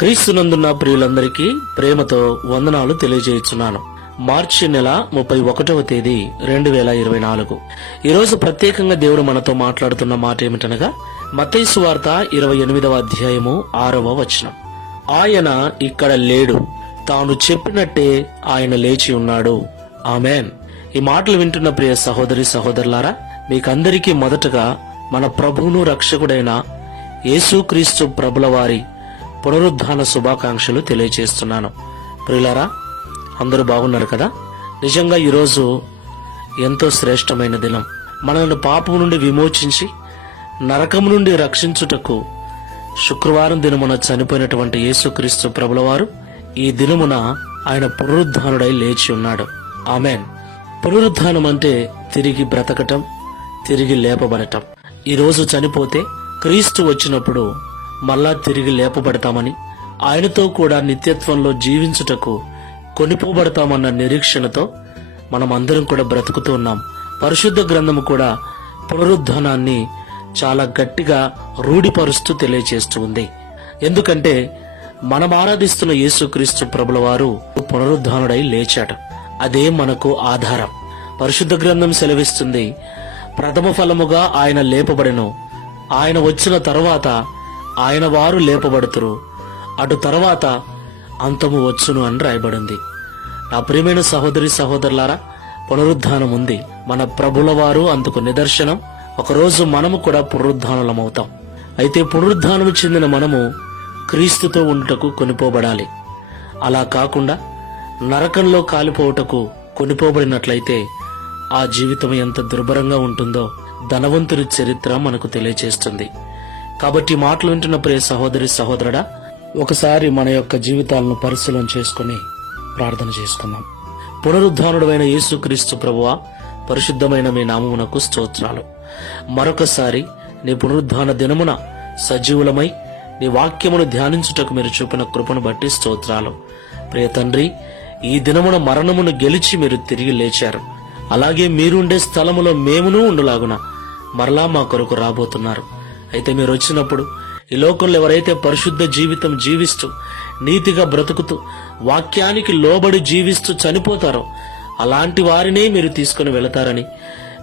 క్రీస్తునందున్న ప్రియులందరికీ ప్రేమతో వందనాలు తెలియజేయుచున్నాను. మార్చి నెల 31వ తేదీ 2024. ఈరోజు ప్రత్యేకంగా దేవుడు మనతో మాట్లాడుతున్న మాట ఏమిటనగా మత్తయి సువార్త 28వ అధ్యాయము 6వ వచనం. ఆయన ఇక్కడ లేడు, తాను చెప్పినట్టే ఆయన లేచి ఉన్నాడు. ఆమెన్. ఈ మాటలు వింటున్న ప్రియ సహోదరి సహోదరులారా, మీకందరికీ మొదటగా మన ప్రభువును రక్షకుడైన యేసుక్రీస్తు ప్రభుల వారి పునరుద్ధాన శుభాకాంక్షలు తెలియజేస్తున్నాను. ప్రియులారా, అందరూ బాగున్నారు కదా? నిజంగా ఈరోజు ఎంతో శ్రేష్టమైన దినం. మనల్ని పాపం నుండి విమోచించి నరకము నుండి రక్షించుటకు శుక్రవారం దినమున చనిపోయినటువంటి యేసుక్రీస్తు ప్రభుల వారు ఈ దినమున ఆయన పునరుద్ధానుడై లేచి ఉన్నాడు. ఆమెన్. పునరుద్ధానం అంటే తిరిగి బ్రతకటం, తిరిగి లేపబడటం. ఈరోజు చనిపోతే క్రీస్తు వచ్చినప్పుడు మళ్ళా తిరిగి లేపబడతామని, ఆయనతో కూడా నిత్యత్వంలో జీవించుటకు కొనిపోబడతామన్న నిరీక్షణతో మనం అందరం కూడా బ్రతుకుతూ ఉన్నాం. పరిశుద్ధ గ్రంథము కూడా పునరుద్ధానాన్ని చాలా గట్టిగా రూఢిపరుస్తూ తెలియజేస్తూ ఉంది. ఎందుకంటే మనం ఆరాధిస్తున్న యేసుక్రీస్తు ప్రభుల వారు పునరుద్ధానుడై లేచాడు. అదే మనకు ఆధారం. పరిశుద్ధ గ్రంథం సెలవిస్తుంది, ప్రథమ ఫలముగా ఆయన లేపబడెను, ఆయన వచ్చిన తరువాత ఆయన వారు లేపబడుతురు, అటు తర్వాత అంతము వచ్చును అని రాయబడింది. నా ప్రియమైన సహోదరి సహోదరులారా, పునరుద్ధానం ఉంది. మన ప్రభుల వారు అందుకు నిదర్శనం. ఒకరోజు మనము కూడా పునరుద్ధానులమవుతాం. అయితే పునరుద్ధానము చెందిన మనము క్రీస్తుతో ఉండుటకు కొనిపోబడాలి. అలా కాకుండా నరకంలో కాలిపోవుటకు కొనిపోబడినట్లయితే ఆ జీవితం ఎంత దుర్భరంగా ఉంటుందో ధనవంతుని చరిత్ర మనకు తెలియజేస్తుంది. కాబట్టి మాటలు వింటున్న ప్రియ సహోదరి సహోదరుడా, ఒకసారి మన యొక్క జీవితాలను పరిశీలన చేసుకుని ప్రార్థన చేసుకుందాం. పునరుద్ధానుడైన యేసుక్రీస్తు ప్రభువా, పరిశుద్ధమైన మీ నామమునకు స్తోత్రాలు. మరొకసారి నీ పునరుద్ధాన దినమున సజీవులమై నీ వాక్యమును ధ్యానించుటకు మీరు చూపిన కృపను బట్టి స్తోత్రాలు. ప్రియ తండ్రి, ఈ దినమున మరణమును గెలిచి మీరు తిరిగి లేచారు. అలాగే మీరుండే స్థలములో మేమును ఉండులాగున మరలా మా కొరకు రాబోతున్నారు. అయితే మీరు వచ్చినప్పుడు ఈ లోకంలో ఎవరైతే పరిశుద్ధ జీవితం జీవిస్తూ నీతిగా బ్రతుకుతూ వాక్యానికి లోబడి జీవిస్తూ చనిపోతారో అలాంటి వారినే మీరు తీసుకుని వెళతారని,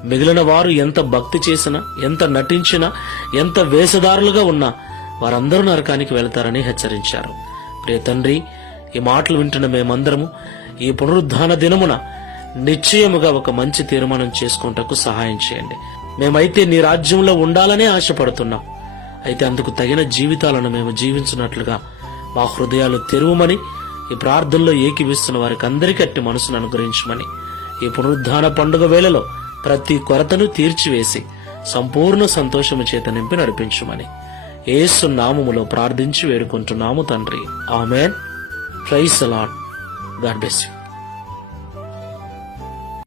మిగిలిన వారు ఎంత భక్తి చేసినా, ఎంత నటించినా, ఎంత వేషధారులుగా ఉన్నా వారందరూ నరకానికి వెళతారని హెచ్చరించారు. ప్రియ తండ్రి, ఈ మాటలు వింటున్న మేమందరము ఈ పునరుద్ధాన దినమున నిశ్చయముగా ఒక మంచి తీర్మానం చేసుకుంటకు సహాయం చేయండి. మేమైతే నీ రాజ్యంలో ఉండాలనే ఆశపడుతున్నాం. అయితే అందుకు తగిన జీవితాలను మేము జీవించినట్లుగా మా హృదయాలు తెరువమని, ఈ ప్రార్థనలో ఏకీవిస్తున్న వారికి అందరికీ అట్టి మనసును అనుగ్రహించమని, ఈ పునరుద్ధాన పండుగ వేళలో ప్రతి కొరతను తీర్చివేసి సంపూర్ణ సంతోషము చేత నింపి నడిపించమని యేసు నామములో ప్రార్థించి వేడుకుంటున్నాము తండ్రి. Amen. Praise the Lord. God bless you.